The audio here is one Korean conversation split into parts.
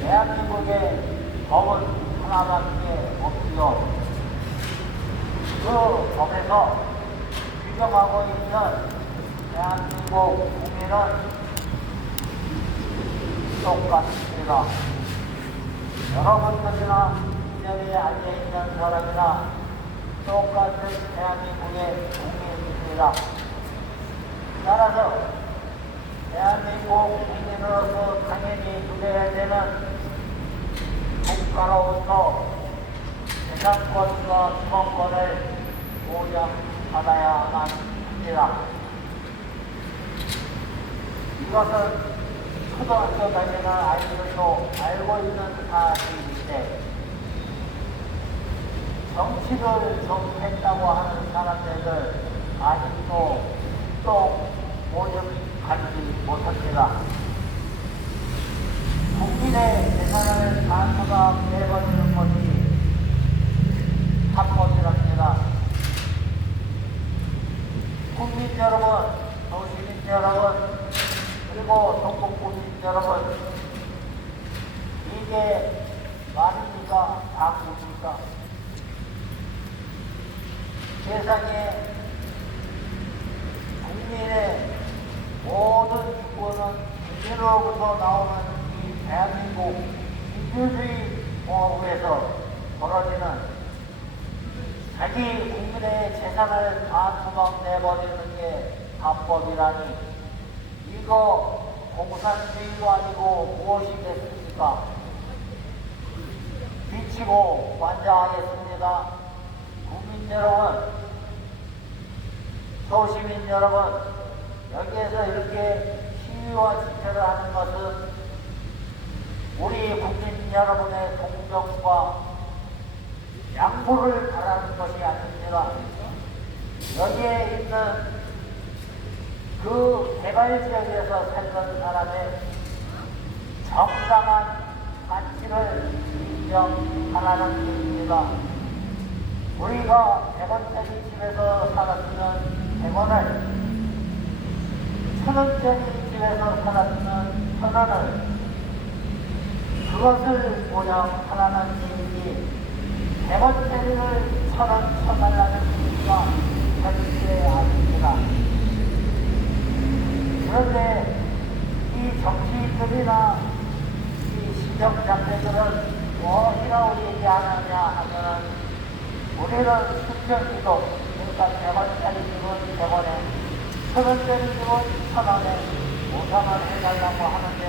대한민국의 법은 하나밖에 없지요. 그 법에서 규정하고 있는 대한민국 국민은 똑같습니다. 여러분들이나 이 자리에 앉아있는 사람이나 똑같은 대한민국의 국민입니다. 따라서 대한민국 국민으로서 당연히 누려야 되는 국가로부터 재산권과 주권을 보장받아야만 합니다. 이것은 초등학교 다니는 아이들도 알고 있는 사실인데 정치를 좀 했다고 하는 사람들을 아직도 또 모욕하지 못합니다. 국민의 재산을 다수가 내버리는 것이 합법이랍니다. 국민 여러분, 도시민 여러분, 그리고 전국 국민 여러분, 이게 말입니까? 악입니까? 세상에 국민의 모든 주권은 국민으로부터 나오는 이 대한민국 민주주의 공화국에서 벌어지는 자기 국민의 재산을 다 투박 내버리는 게 합법이라니 이거 공산주의도 아니고 무엇이겠습니까? 비치고 관장하겠습니다. 국민 여러분, 소시민 여러분, 여기에서 이렇게 시위와 집회를 하는 것은 우리 국민 여러분의 동정과 양보를 바라는 것이 아닙니다. 여기에 있는 그 개발지역에서 살던 사람의 정당한 가치를 인정하라는 뜻입니다. 우리가 100원짜리 집에서 살았으면 100원을, 1000원짜리 집에서 살았으면 1000원을, 그것을 보장하라는 뜻이지 100원짜리를 1000원 쳐달라는 뜻이가 절대 아닙니다. 그런데 이 정치인들이나 이 시정장들은 무엇이라고 얘기하느냐 하면은 우리는 수평이도, 그러니까 100원짜리 집은 100원에, 1000원짜리 집은 1000원에 보상을 해달라고 하는데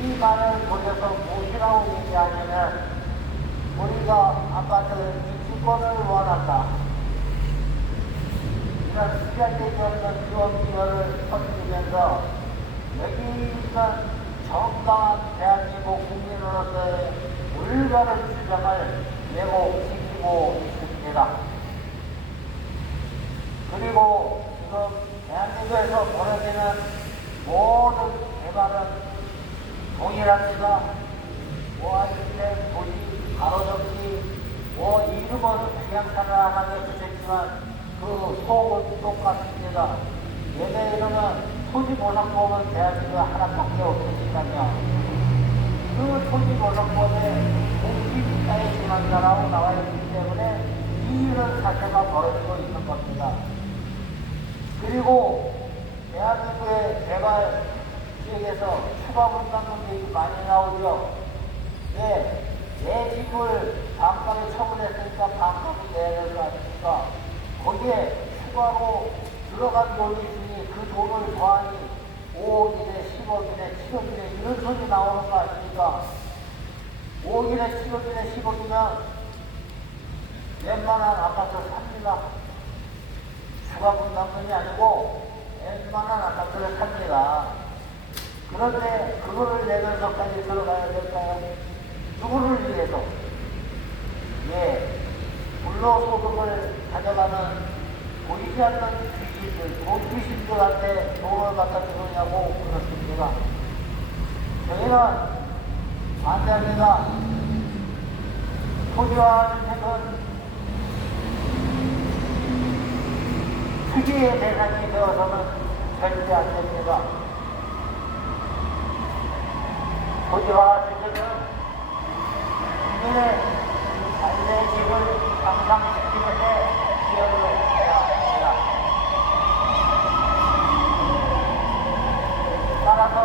이 말을 돌려서 무엇이라고 얘기하냐면 우리가 아파트 입주권을 원한다. 이런 시간되지 없는 주업기여를 선주면서 여기 있는 정당한 대한민국 국민으로서의 올바른 주장을 왜곡시키고 있습니다. 그리고 지금 대한민국에서 벌어지는 모든 개발은 동일합니다. 아직까지 도시, 가로접기, 이름은 그냥 하나하나에 붙였지만 그 속은 똑같습니다. 얘네 이름은 토지보상법은 대한민국에 하나밖에 없으니까요. 그 토지보상법에 공시지가에 지난다라고 나와 있기 때문에 이런 사태가 벌어지고 있는 겁니다. 그리고 대한민국의 개발 지역에서 추가분 닦는 게 많이 나오죠. 내 집을 반값에 처분했으니까 반값을 내야 될 거 아닙니까? 거기에 추가로 들어간 돈이 있으니 그 돈을 더하니 5억이네, 10억이네, 7억이네 이런 소리 나오는 거 아닙니까? 5억이네, 7억이네, 10억이면 웬만한 아파트를 삽니다. 추가분 닦는이 아니고 웬만한 아파트를 삽니다. 그런데 그거를 내면서까지 들어가야 될까요? 누구를 위해서? 불로소득을 가져가는 보이지 않는 귀신들, 귀신들한테 돈을 갖다 주느냐고 그렇습니다. 저희는 반대합니다. 토지와 주택은 투기의 대상이 되어서는 절대 안 됩니다. 보지와 주제는 국민의 삶의 질을 향상시키는 데 기여를 해야 합니다. 따라서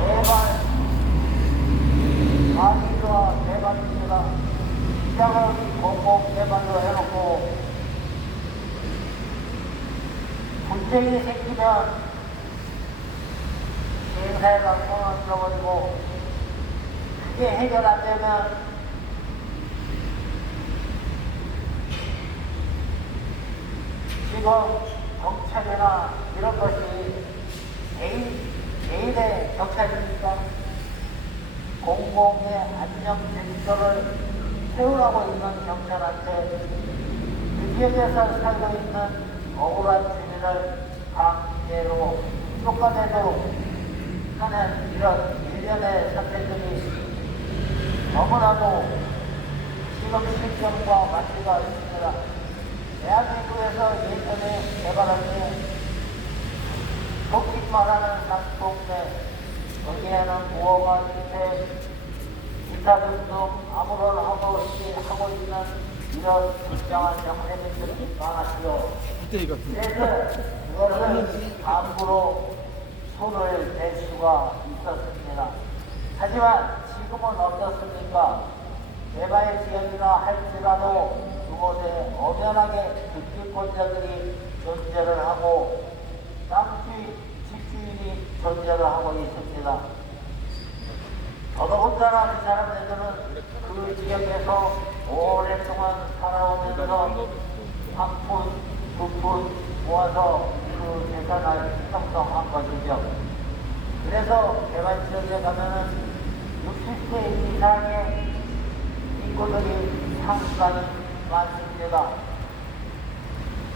매달 마리와 대관리가 시장을 공공 개발로 해놓고 분쟁이 생기면 행사가 끊어버리고 그게 해결 안 되면 지금 경찰이나 이런 것이 개인의 경찰이니까 공공의 안녕 질서를 세우라고 있는 경찰한테 그 지역에서 살고 있는 억울한 주민을 강제로 쫓아내도록 하는 이런 일련의 사태들이 너무나도 지금 실정과 맞지가 있습니다. 대한민국에서 예전에 개발할 때 속히 말하는 산동네 거기에는 무허가 주택 기타 등등 아무런 허가 없이 하고 있는 이런 불쌍한 정세민들이 많았죠. 그래서 그것을 함부로 손을 댈 수가 있었습니다. 하지만 지금은 어떻습니까? 개발 지역이나 할지라도 그곳에 엄연하게 특기권자들이 존재를 하고 땅주인, 집주인이 존재를 하고 있습니다. 더더군다나 그 사람들은 그 지역에서 오랫동안 살아오면서 한 푼, 두 푼 모아서 그 재산을 형성한 것이죠. 그래서 개발지역에 가면은 60세 이상의 인구들이 상당히 많습니다.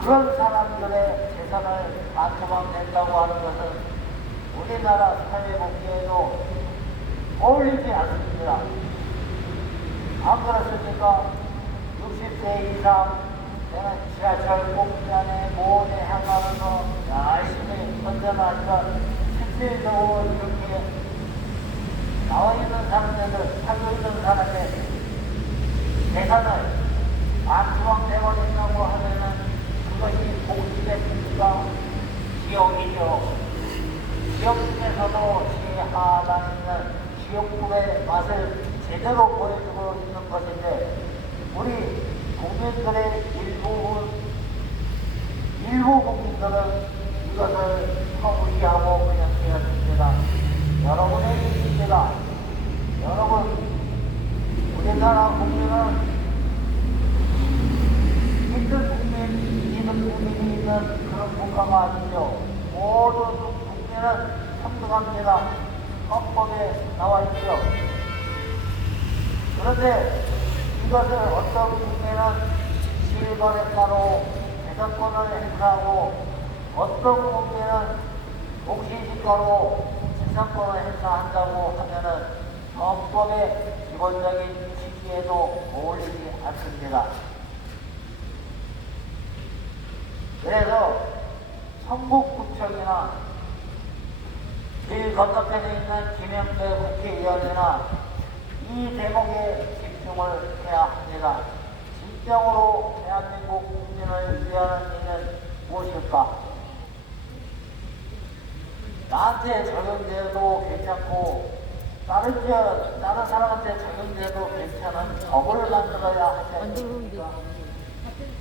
그런 사람들의 재산을 반토막 낸다고 하는 것은 우리나라 사회복지에도 어울리지 않습니다. 안 그렇습니까? 60세 이상 내가 지하철 공단에 모험에 향하면서 열심히 건전하니까 실질적으로 이렇게 나와 있는 사람들, 살고 있는 사람의 재산을 반토막 내버린다고 하면은 그것이 복지겠습니까? 지옥이죠. 지옥 중에서도 최하단 있는 지옥불의 맛을 제대로 보여주고 있는 것인데 우리 국민들의 일부 국민들은 이것을 허무시하고 그냥 되었습니다. 여러분의 일입니다. 여러분, 우리나라 국민은 믿는 국민이 있는 그런 국가가 아니죠. 모든 국민은 평등합니다. 헌법에 나와 있죠. 그런데 이것을 어떤 국민은 실거래 가로 재산권을 행사하고 어떤 국민은 옥시지가로 재산권을 행사한다고 하면은 헌법의 기본적인 취지에도 어울리지 않습니다. 그래서 성북구청이나 길 건너편에 있는 김영배 국회의원이나 이 대목에 집중을 해야 합니다. 진정으로 대한민국 국민을 위하는 일은 무엇일까? 나한테 적용돼도 괜찮고 다른 사람한테 적용돼도 괜찮은 법을 만들어야 하지 않습니까?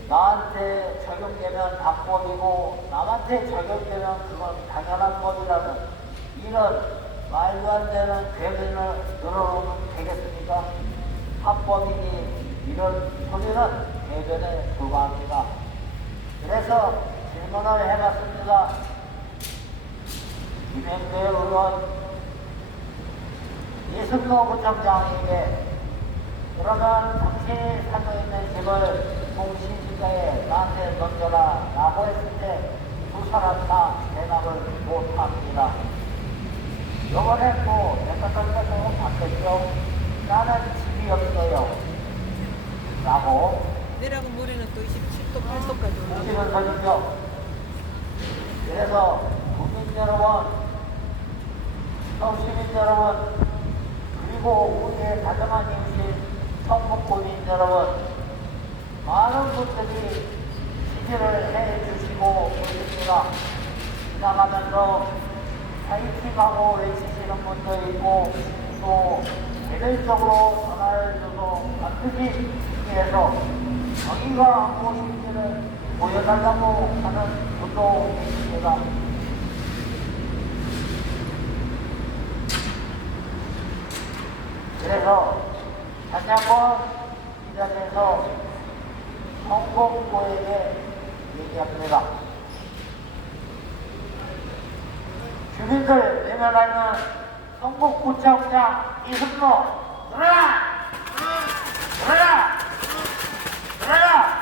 나한테 적용되면 합법이고 남한테 적용되면 그건 당연한 법이라는 이런 말도 안 되는 궤변을 늘어놓으면 되겠습니까? 합법이니 이런 소리는 궤변에 불과합니다. 그래서 질문을 해봤습니다. 김영배 의원, 이승로 구청장에게 그러면 당신이 살고 있는 집을 공시지가에 나한테 넘겨라 라고 했을 때 두 사람 다 대답을 못합니다. 요번에 또 내가 바뀌었죠. 나는 집이 없어요 라고 내라고 모레는 또 27도 8도까지 올라가고 오시는 선이죠. 그래서 국민 여러분, 서울시민 여러분, 그리고 우리의 다정한 이웃인 성북구민 여러분, 많은 분들이 지지를 해주시고 계십니다. 지나가면서 파이팅하고 외치시는 분도 있고, 또 개별적으로 전화를 줘서 반드시 위해서 정의가 무엇인지를 보여달라고 하는 분도 계십니다. 그래서 다시 한번 이 자리에서 성북구에게 얘기합니다. 주민들 외면하는 성북구청장 이승로 들어라! 들어라! 들어라!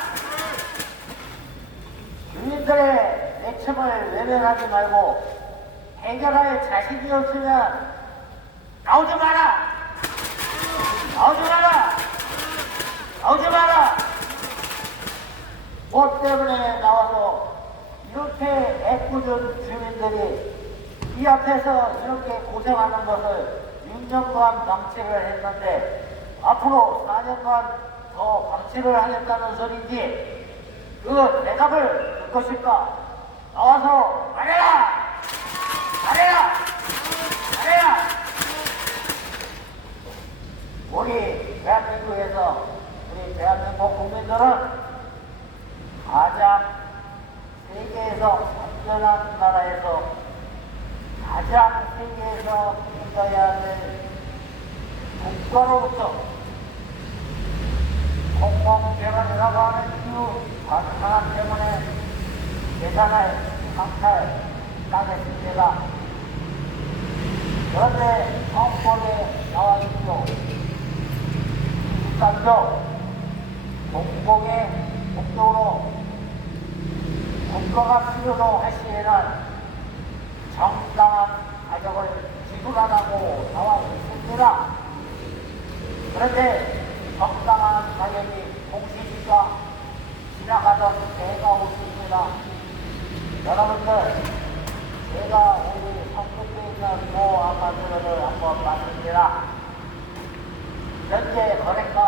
주민들의 내침을 외면하지 말고 해결할 자신이 없으면 나오지 마라! 나오지 마라! 나오지 마라! 뭐 때문에 나와서 이렇게 애꿎은 주민들이 이 앞에서 이렇게 고생하는 것을 6년간 방치를 했는데 앞으로 4년간 더 방치를 하겠다는 소리인지 그 대답을 듣고 싶다. 나와서 말해라! 말해라! 말해라! 우리 대한민국에서 우리 대한민국 국민들은 가장 세계에서 안전한 나라에서 가장 세계에서 믿어야 될 국가로부터 공공재산이라고 하는 이유 하나 때문에 재산을 강탈당했습니다. 그런데 헌법에 나와 있죠. 23조 공공의 목적으로 국가가 필요로 할 시에는 정당한 가격을 지불하라고 나와 있습니다. 그런데 정당한 가격이 공시지가 지나가던 때가 없습니다. 여러분들, 제가 우리 성북구에 있는 모 아파트를 한번 봤습니다. 현재 거래가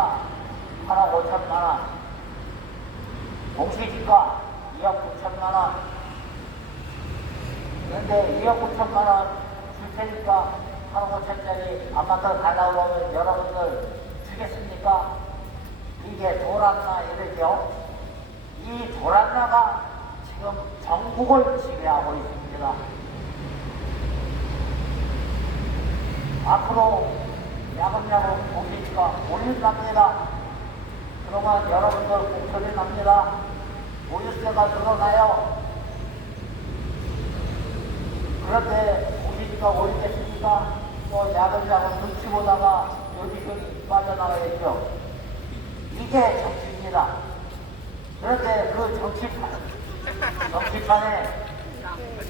8억 5천만 원, 공시지가 2억 9천만 원. 그런데 2억 9천만 원 줄 테니까 8억 5천짜리 아파트 달라고 하면 여러분들 주겠습니까? 이게 도란나 이러죠. 이 도란나가 지금 전국을 지배하고 있습니다. 앞으로 야금야금 공시지가 올린답니다. 그러면 여러분들 목소리 납니다. 보유세가 늘어나요. 그런데 공시지가 올리겠습니까? 또 야금야금 눈치 보다가 여기저기 빠져나가겠죠. 이게 정치입니다. 그런데 그 정치판에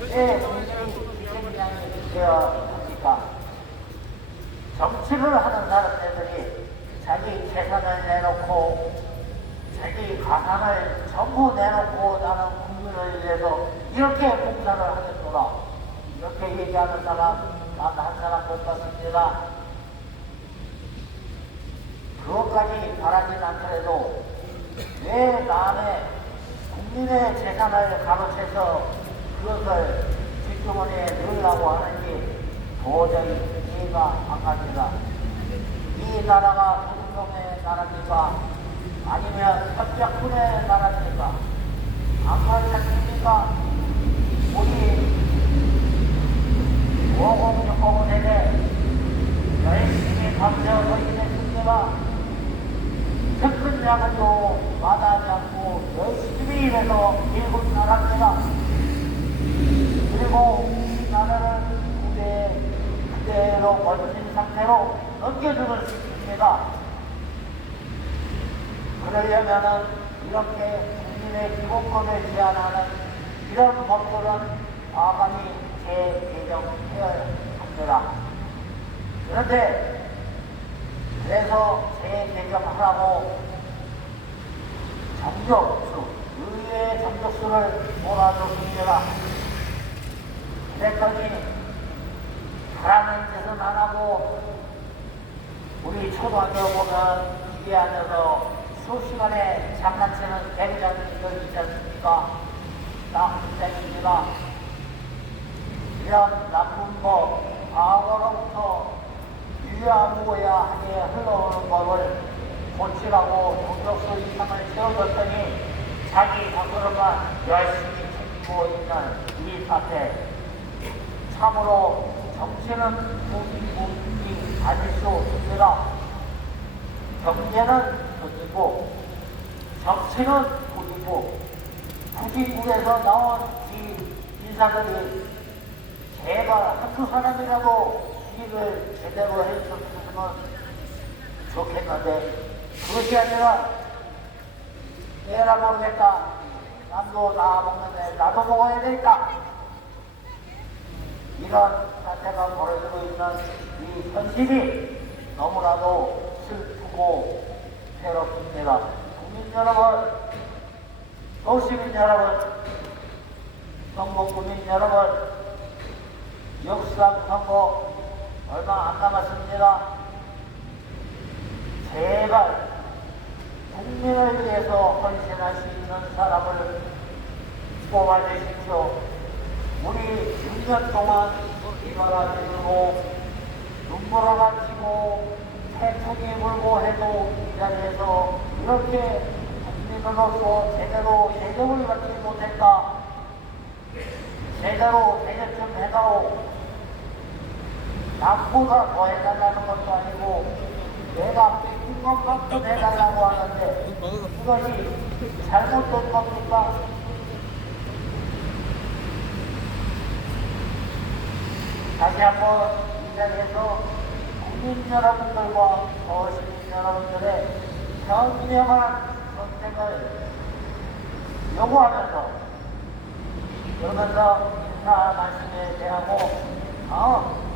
왜 국민이 희생양이 되어야 합니까? 정치를 하는 사람들이 자기 재산을 내놓고 자기 가산을 전부 내놓고 나는 국민을 위해서 이렇게 봉사를 하겠구나. 이렇게 얘기하는 사람 난 한 사람 못 봤습니다. 그것까지 바라진 않더라도 왜 남의 국민의 재산을 가로채서 그것을 뒷주머니에 넣으려고 하는지 도저히 이해가 안 갑니다. 이 나라가 도둑놈의 나라입니까? 아니면 협작군의 나라입니까? 안 그렇습니까? 우리 5060 세대 열심히 감세어서 일했습니다. 특근 야근도 마다하지 않고 열심히 일해서 일군 나라입니다. 그리고 이 나라를 그대로 멋진 상태로 넘겨주는 수 있습니다. 그러려면은 이렇게 국민의 기본권을 제한하는 이런 법들은 과감히 재개정해야 합니다. 그런데 그래서 재개정하라고 정적수, 의회의 정적수를 몰아줬습니다. 그랬더니 하라는 짓은 안 하고 우리 초등학교 보면 기계 앉아서 수업 시간에 장난치는 대리장님들 있지 않습니까? 나쁜 이런 나쁜 법, 과거로부터 유야무야하게 흘러오는 법을 고치라고 동력수 이상을 세워줬더니 자기 밖으로만 열심히 챙기고 있는 이 사태. 참으로 정치는 국익이 아닐 수 없습니다. 경제는 국이고 정치는 국이고 국익국에서 나온 이 인사들이 제발 한두 사람이라도 일을 제대로 해줬으면 좋겠는데 그것이 아니라 내라 모르겠다. 남도 다 먹는데 나도 먹어야 되겠다. 이런 사태가 벌어지고 있는 이 현실이 너무나도 슬프고 괴롭습니다. 국민 여러분, 도시민 여러분, 전국국민 여러분, 역수상 선거 얼마 안 남았습니다. 제발 국민을 위해서 헌신할 수 있는 사람을 뽑아주십시오. 우리 6년 동안 비바가 들고 눈보라가 치고 태풍이 불고 해도 이 자리에서 이렇게 국민으로서 제대로 대접을 받지 못했다. 제대로 대접 좀 해다오. 남보다 더 해달라는 것도 아니고 내가 뺏긴 것만큼 해달라고 하는데 이것이 잘못된 겁니까? 다시 한번 이 자리에서 국민 여러분들과 시민 여러분들의 현명한 선택을 요구하면서 그러면서 인사 말씀에 대하고